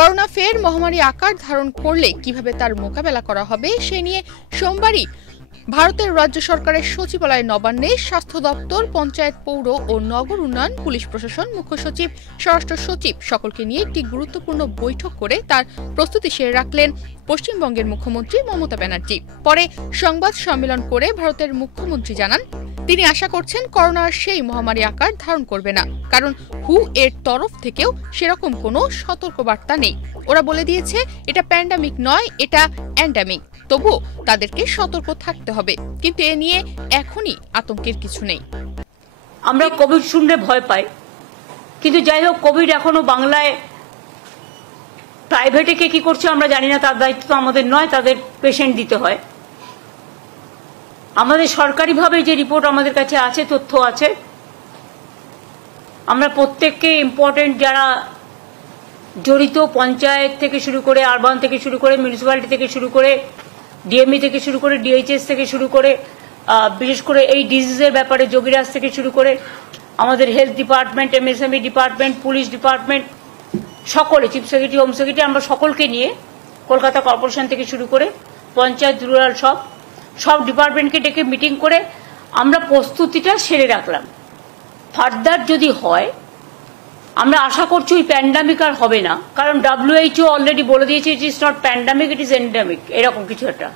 Corona ফের মহামারী আকার ধারণ করলে কিভাবে তার মোকাবেলা করা হবে সে নিয়ে সোমবারই ভারতের রাজ্য সরকারের সচিবালয় নবান্নে স্বাস্থ্য দপ্তর, পঞ্চায়েত, পৌর ও নগর উন্নয়ন, পুলিশ প্রশাসন, মুখ্য সচিব, স্বরাষ্ট্র সচিব সকলকে নিয়ে একটি গুরুত্বপূর্ণ বৈঠক করে তার প্রস্তুতি সেরে রাখলেন পশ্চিমবঙ্গের মুখ্যমন্ত্রী মমতা ব্যানার্জি। পরে সংবাদ সম্মেলন করে ভারতের মুখ্যমন্ত্রী জানান, তিনি আশা করছেন করোনার সেই মহামারী আকার ধারণ করবে না, কারণ হু এর তরফ থেকেও সেরকম কোনো সতর্কবার্তা নেই। ওরা বলে দিয়েছে এটা প্যান্ডামিক নয়, এটা অ্যান্ডামিক। তবুও তাদেরকে সতর্ক থাকতে হবে, কিন্তু এ নিয়ে এখনই আতঙ্কের কিছু নেই। আমরা কোভিড শুনলে ভয় পাই, কিন্তু যাই হোক, কোভিড এখনো বাংলায় প্রাইভেটে কে কি করছে আমরা জানি না, তার দায়িত্ব তো আমাদের নয়, তাদের পেশেন্ট দিতে হয়। আমাদের সরকারিভাবে যে রিপোর্ট আমাদের কাছে আছে, তথ্য আছে, আমরা প্রত্যেককে ইম্পর্টেন্ট যারা জড়িত, পঞ্চায়েত থেকে শুরু করে, আরবান থেকে শুরু করে, মিউনিসিপ্যালিটি থেকে শুরু করে, ডিএমই থেকে শুরু করে, ডিএইচএস থেকে শুরু করে, বিশেষ করে এই ডিজিজের ব্যাপারে যোগীরাজ থেকে শুরু করে আমাদের health department, MSME department, police department, সকলে, চিফ সেক্রেটারি, হোম সেক্রেটারি, আমরা সকলকে নিয়ে কলকাতা কর্পোরেশন থেকে শুরু করে পঞ্চায়েত, রুরাল সব ডিপার্টমেন্টকে ডেকে মিটিং করে আমরা প্রস্তুতিটা সেরে রাখলাম। ফার্দার যদি হয়, আমরা আশা করছি ওই প্যান্ডামিক আর হবে না, কারণ WHO অলরেডি বলে দিয়েছে it is not pandemic, it is endemic, এরকম কিছু একটা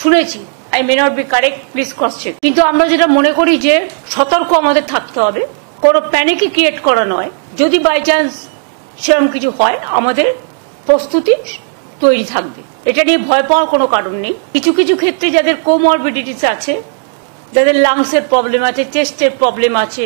শুনেছি। I may not be correct, please cross check. কিন্তু আমরা যেটা মনে করি যে সতর্ক আমাদের থাকতে হবে, কোনো প্যানিকই ক্রিয়েট করা নয়। যদি বাই চান্স সেরকম কিছু হয়, আমাদের প্রস্তুতি তৈরি থাকবে, এটা নিয়ে ভয় পাওয়ার কোনো কারণ নেই। কিছু কিছু ক্ষেত্রে যাদের কোমরবিডিটিস আছে, যাদের লাংসের প্রবলেম আছে, চেস্টের প্রবলেম আছে,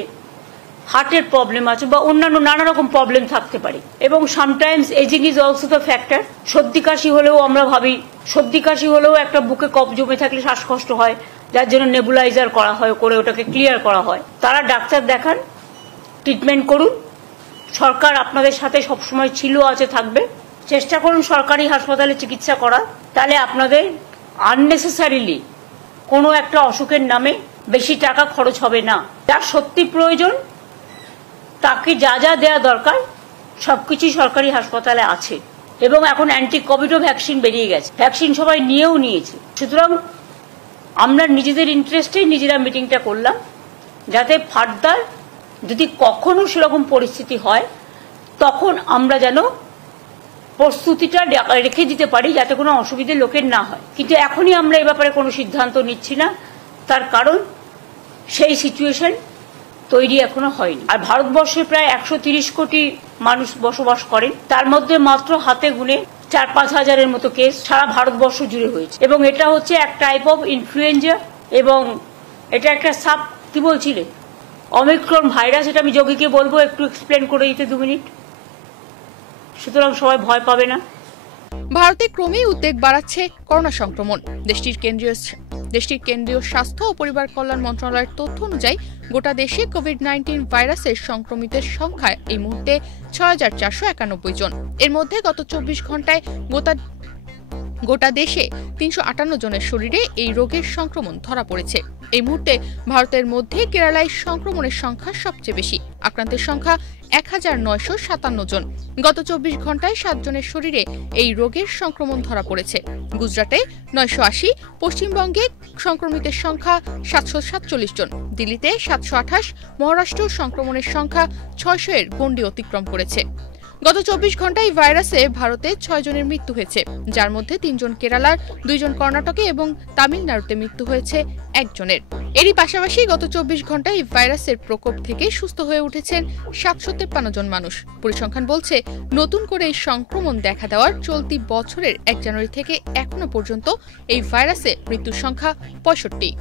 হার্টের প্রবলেম আছে, বা অন্যান্য নানা রকম প্রবলেম থাকতে পারে, এবং sometimes ageing is also the factor. সর্দি কাশি হলেও আমরা ভাবি, সর্দি কাশি হলেও একটা বুকে কফ জমে থাকলে শ্বাসকষ্ট হয়, যার জন্য নেবুলাইজার করা হয়, করে ওটাকে ক্লিয়ার করা হয়। তারা ডাক্তার দেখান, ট্রিটমেন্ট করুন। সরকার আপনাদের সাথে সবসময় ছিল, আছে, থাকবে। চেষ্টা করুন সরকারি হাসপাতালে চিকিৎসা করা, তাহলে আপনাদের আননেসেসারিলি কোনো একটা অসুখের নামে বেশি টাকা খরচ হবে না। যার সত্যি প্রয়োজন তাকে যা যা দেওয়া দরকার সবকিছুই সরকারি হাসপাতালে আছে, এবং এখন অ্যান্টি কোভিডও ভ্যাকসিন বেরিয়ে গেছে, ভ্যাকসিন সবাই নিয়েও নিয়েছে। সুতরাং আমরা নিজেদের ইন্টারেস্টে নিজেরা মিটিংটা করলাম, যাতে ফার্দার যদি কখনো সেরকম পরিস্থিতি হয়, তখন আমরা যেন প্রস্তুতিটা রেখে দিতে পারি, যাতে কোনো অসুবিধে লোকের না হয়। কিন্তু এখনই আমরা এ ব্যাপারে কোনো সিদ্ধান্ত নিচ্ছি না, তার কারণ সেই সিচুয়েশন তৈরি এখনো হয়নি। আর ভারতবর্ষে প্রায় 130 কোটি মানুষ বসবাস করেন, তার মধ্যে মাত্র হাতে গুনে 4-5 হাজারের মতো কেস সারা ভারতবর্ষ জুড়ে হয়েছে, এবং এটা হচ্ছে এক টাইপ অফ ইনফ্লুয়েঞ্জা, এবং এটা একটা কি বলছিলে, ওমিক্রন ভাইরাস। এটা আমি যোগীকে বলবো একটু এক্সপ্লেন করে দিতে 2 মিনিট, সুতরাং সবাই ভয় পাবে না। ভারতে ক্রমেই উদ্বেগ বাড়াচ্ছে করোনা সংক্রমণ। দেশটির কেন্দ্রীয় স্বাস্থ্য ও পরিবার কল্যাণ মন্ত্রণালয়ের তথ্য অনুযায়ী গোটা দেশে কোভিড-19 ভাইরাসের সংক্রমিতের সংখ্যা এই মুহূর্তে ৬,৪৯১ জন। এর মধ্যে গত ২৪ ঘন্টায় গোটা দেশে ৩৫৮ জনের শরীরে এই রোগের সংক্রমণ ধরা পড়েছে। এই মুহূর্তে ভারতের মধ্যে কেরালায় সংক্রমণের সংখ্যা সবচেয়ে বেশি, আক্রান্তের সংখ্যা ১,৯৫৭ জন। গত ২৪ ঘন্টায় ৭ জনের শরীরে এই রোগের সংক্রমণ ধরা পড়েছে। গুজরাটে ৯৮০, পশ্চিমবঙ্গে সংক্রমিতের সংখ্যা ৭৪৭ জন, দিল্লিতে ৭২৮, মহারাষ্ট্র সংক্রমণের সংখ্যা ৬০০ এর গণ্ডি অতিক্রম করেছে। গত ২৪ ঘন্টায় ভাইরাসে ভারতে ৬ জনের মৃত্যু হয়েছে, যার মধ্যে 3 জন কেরালার, 2 জন কর্ণাটকে এবং তামিলনাড়ুতে মৃত্যু হয়েছে 1 জনের। এরই পাশাপাশি গত 24 ঘন্টায় এই ভাইরাসের প্রকোপ থেকে সুস্থ হয়ে উঠেছেন ৭৫৩ জন মানুষ। পরিসংখ্যান বলছে, নতুন করে এই সংক্রমণ দেখা দেওয়ার চলতি বছরের 1 জানুয়ারি থেকে এখনো পর্যন্ত এই ভাইরাসে মৃত্যুর সংখ্যা 65।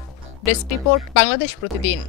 ডেস্ক রিপোর্ট, বাংলাদেশ প্রতিদিন।